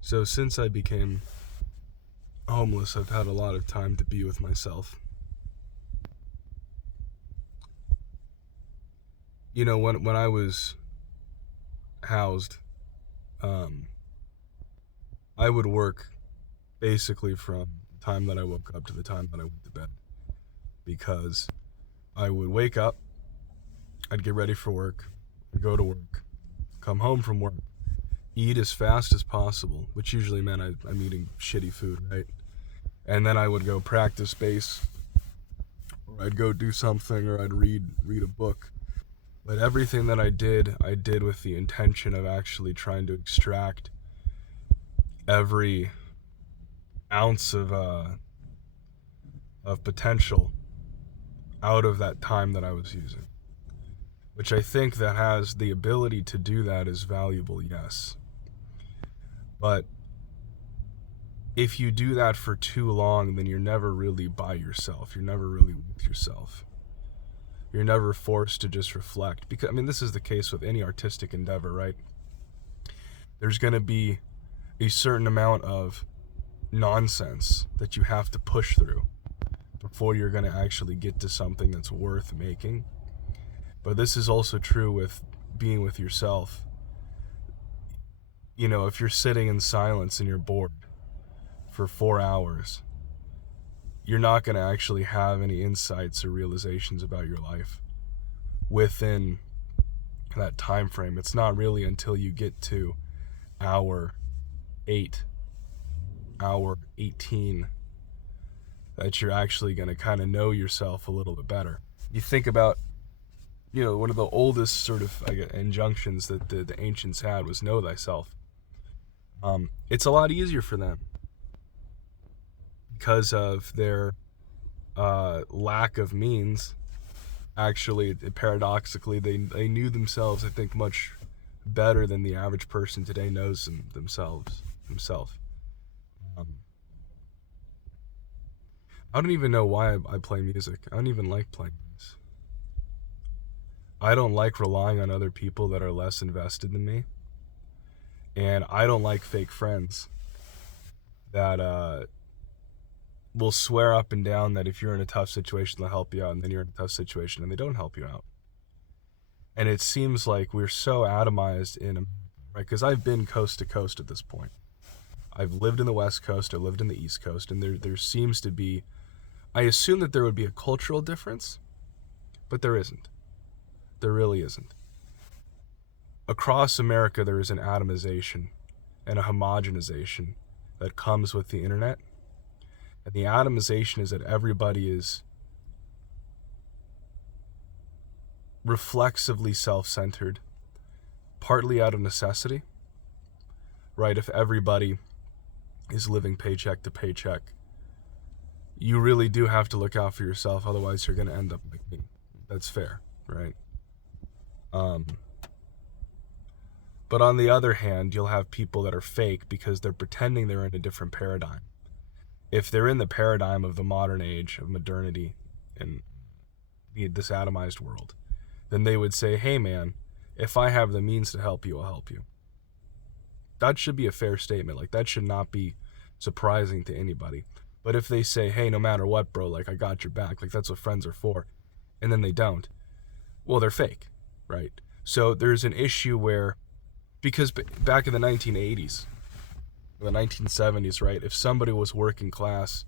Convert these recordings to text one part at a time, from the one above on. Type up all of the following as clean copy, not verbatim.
So since I became homeless, I've had a lot of time to be with myself. When I was housed, um, I would work basically from the time that I woke up to the time that I went to bed, because I would wake up, I'd get ready for work, I'd go to work, come home from work, eat as fast as possible, which usually meant I'm eating shitty food, right? And then I would go practice bass, or I'd go do something, or I'd read a book. But everything that I did with the intention of actually trying to extract every ounce of potential out of that time that I was using. Which I think that has the ability to do that is valuable, yes. But if you do that for too long, then you're never really by yourself. You're never really with yourself. You're never forced to just reflect. Because, this is the case with any artistic endeavor, right? There's going to be a certain amount of nonsense that you have to push through before you're going to actually get to something that's worth making. But this is also true with being with yourself. If you're sitting in silence and you're bored for 4 hours, you're not going to actually have any insights or realizations about your life within that time frame. It's not really until you get to hour 8, hour 18, that you're actually going to kind of know yourself a little bit better. You think about, one of the oldest sort of injunctions that the ancients had was know thyself. It's a lot easier for them because of their lack of means. Actually, paradoxically, they knew themselves, I think, much better than the average person today knows himself. I don't even know why I play music. I don't even like playing this. I don't like relying on other people that are less invested than me. And I don't like fake friends that will swear up and down that if you're in a tough situation, they'll help you out, and then you're in a tough situation and they don't help you out. And it seems like we're so atomized in America, right? Because I've been coast to coast at this point. I've lived in the West Coast, I lived in the East Coast, and there seems to be, I assume that there would be a cultural difference, but there isn't. There really isn't. Across America, there is an atomization and a homogenization that comes with the internet. And the atomization is that everybody is reflexively self-centered, partly out of necessity, right? If everybody is living paycheck to paycheck, you really do have to look out for yourself, otherwise you're going to end up like me. That's fair, right? But on the other hand, you'll have people that are fake because they're pretending they're in a different paradigm. If they're in the paradigm of the modern age, of modernity, and this atomized world, then they would say, hey man, if I have the means to help you, I'll help you. That should be a fair statement. Like, that should not be surprising to anybody. But if they say, hey, no matter what, bro, like, I got your back, like, that's what friends are for, and then they don't, well, they're fake, right? So there's an issue where, because back in the 1980s, the 1970s, right, if somebody was working class,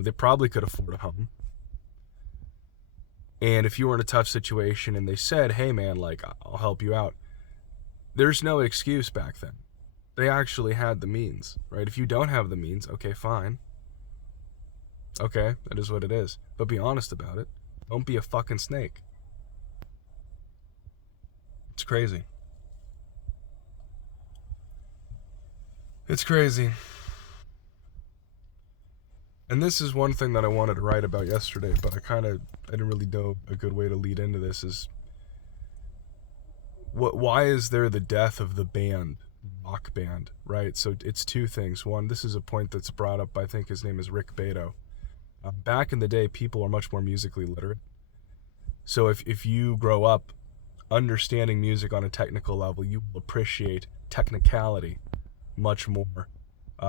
they probably could afford a home. And if you were in a tough situation and they said, hey man, like, I'll help you out, there's no excuse back then. They actually had the means, right? If you don't have the means, okay, fine. Okay, that is what it is. But be honest about it. Don't be a fucking snake. It's crazy. It's crazy. And this is one thing that I wanted to write about yesterday, but I didn't really know a good way to lead into this, is why is there the death of the band, rock band, right? So it's two things. One, this is a point that's brought up, I think his name is Rick Beato. Back in the day, people are much more musically literate. So if you grow up understanding music on a technical level, you will appreciate technicality much more.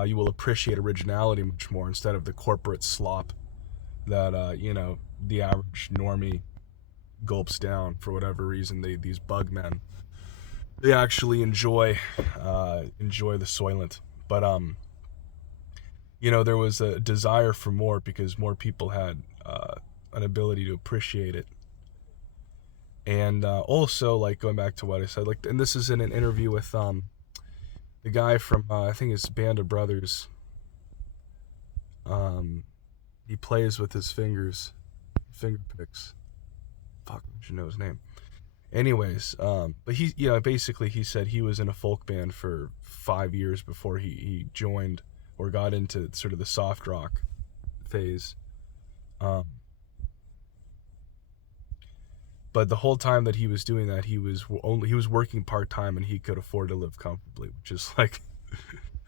You will appreciate originality much more instead of the corporate slop that the average normie gulps down for whatever reason. These bug men, they actually enjoy the Soylent. But there was a desire for more because more people had an ability to appreciate it. And also, like, going back to what I said, like, and this is in an interview with the guy from I think it's Band of Brothers. He plays with his finger picks. Fuck, I should know his name. Anyways, but he, basically he said he was in a folk band for 5 years before he joined or got into sort of the soft rock phase. But the whole time that he was doing that, he was working part-time and he could afford to live comfortably, which is like,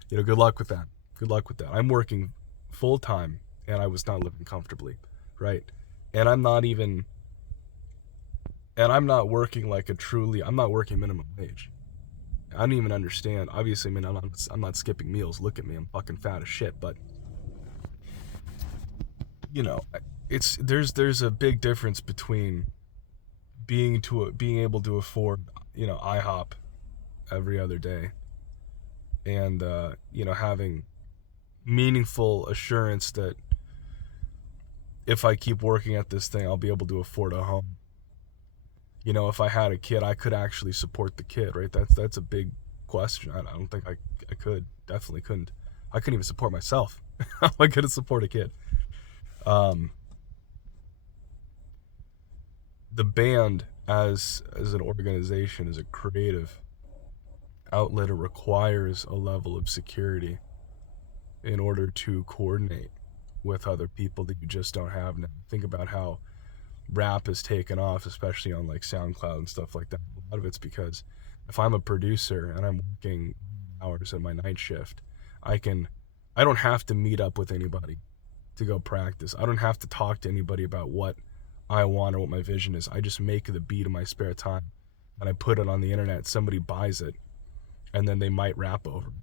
good luck with that. Good luck with that. I'm working full-time and I was not living comfortably, right? And I'm not working like I'm not working minimum wage. I don't even understand. Obviously, I mean, I'm not skipping meals. Look at me, I'm fucking fat as shit. But there's a big difference between being able to afford IHOP every other day and having meaningful assurance that if I keep working at this thing, I'll be able to afford a home. If I had a kid, I could actually support the kid, right? That's a big question. I don't think I could. Definitely couldn't. I couldn't even support myself. How am I going to support a kid? The band as an organization, as a creative outlet, it requires a level of security in order to coordinate with other people that you just don't have now. Think about how rap has taken off, especially on like SoundCloud and stuff like that. A lot of it's because if I'm a producer and I'm working hours at my night shift, I don't have to meet up with anybody to go practice. I don't have to talk to anybody about what I want or what my vision is. I just make the beat in my spare time and I put it on the internet. Somebody buys it and then they might rap over it.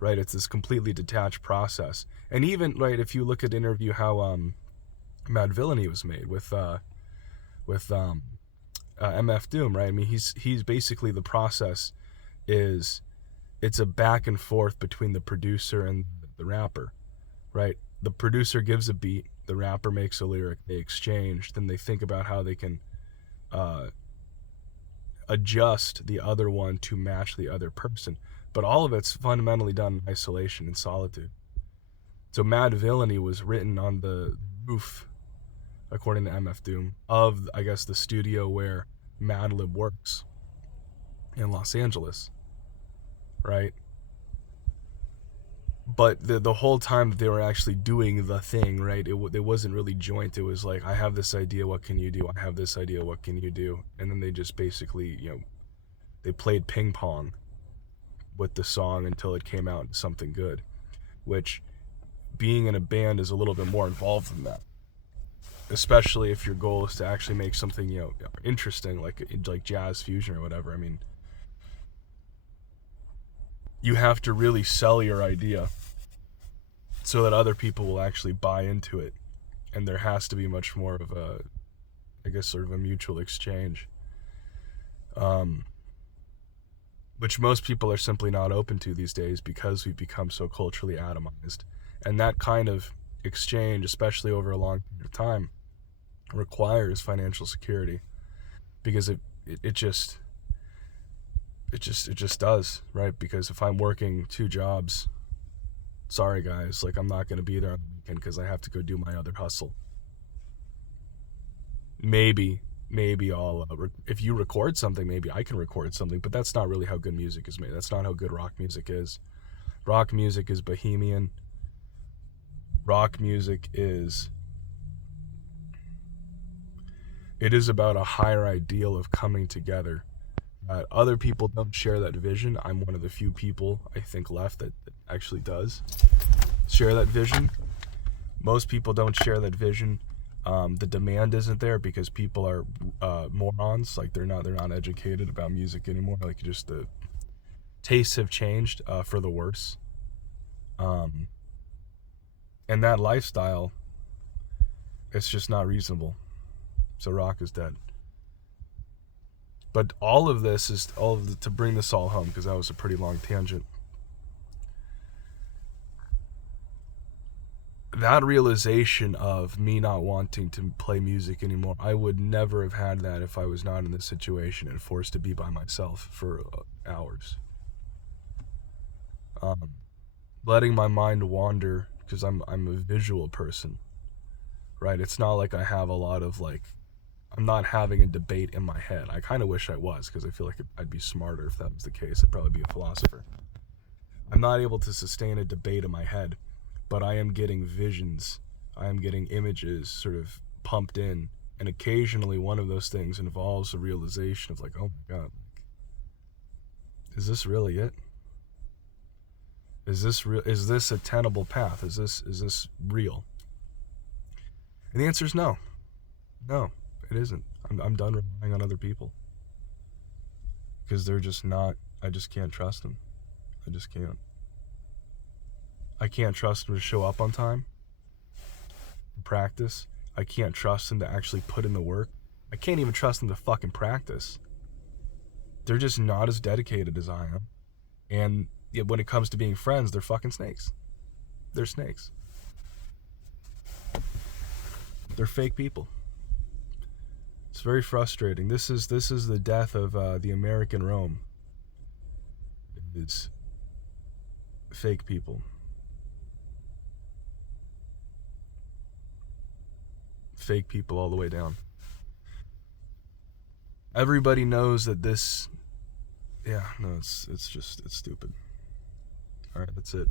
Right? It's this completely detached process. And even, right, if you look at the interview how Madvillainy was made with MF Doom, right? I mean, he's basically, the process is, it's a back and forth between the producer and the rapper, right? The producer gives a beat, the rapper makes a lyric, they exchange, then they think about how they can adjust the other one to match the other person. But all of it's fundamentally done in isolation and solitude. So Madvillainy was written on the roof, according to MF Doom, of, I guess, the studio where Madlib works in Los Angeles, right? But the whole time that they were actually doing the thing, right, it wasn't really joint. It was like, I have this idea, what can you do? I have this idea, what can you do? And then they just basically, they played ping pong with the song until it came out into something good, which, being in a band is a little bit more involved than that. Especially if your goal is to actually make something, interesting, like jazz fusion or whatever. I mean, you have to really sell your idea so that other people will actually buy into it. And there has to be much more of a, I guess, sort of a mutual exchange. Which most people are simply not open to these days because we've become so culturally atomized. And that kind of exchange, especially over a long period of time, requires financial security, because it just does, right? Because if I'm working 2 jobs, sorry guys, like, I'm not going to be there on the weekend because I have to go do my other hustle. Maybe I'll if you record something, maybe I can record something, but that's not really how good music is made. That's not how good rock music is. Rock music is bohemian. Rock music is about a higher ideal of coming together. Other people don't share that vision. I'm one of the few people, I think, left that actually does share that vision. Most people don't share that vision. The demand isn't there because people are morons. Like they're not educated about music anymore. Like just the tastes have changed for the worse. And that lifestyle, it's just not reasonable. So rock is dead. But all of this is to bring this all home, because that was a pretty long tangent. That realization of me not wanting to play music anymore, I would never have had that if I was not in this situation and forced to be by myself for hours. Letting my mind wander, because I'm a visual person, right? It's not like I have a lot of like, I'm not having a debate in my head. I kind of wish I was, because I feel like I'd be smarter if that was the case. I'd probably be a philosopher. I'm not able to sustain a debate in my head, but I am getting visions. I am getting images sort of pumped in, and occasionally one of those things involves a realization of like, oh my God, is this really it? Is this real? Is this a tenable path? Is this real? And the answer is no. No, it isn't. I'm done relying on other people, because they're just not. I just can't trust them. I just can't. I can't trust them to show up on time, practice. I can't trust them to actually put in the work. I can't even trust them to fucking practice. They're just not as dedicated as I am. And when it comes to being friends, they're fucking snakes. They're snakes. They're fake people. It's very frustrating. This is the death of the American Rome. It's fake people. Fake people all the way down. Everybody knows that this. Yeah, no, it's stupid. All right, that's it.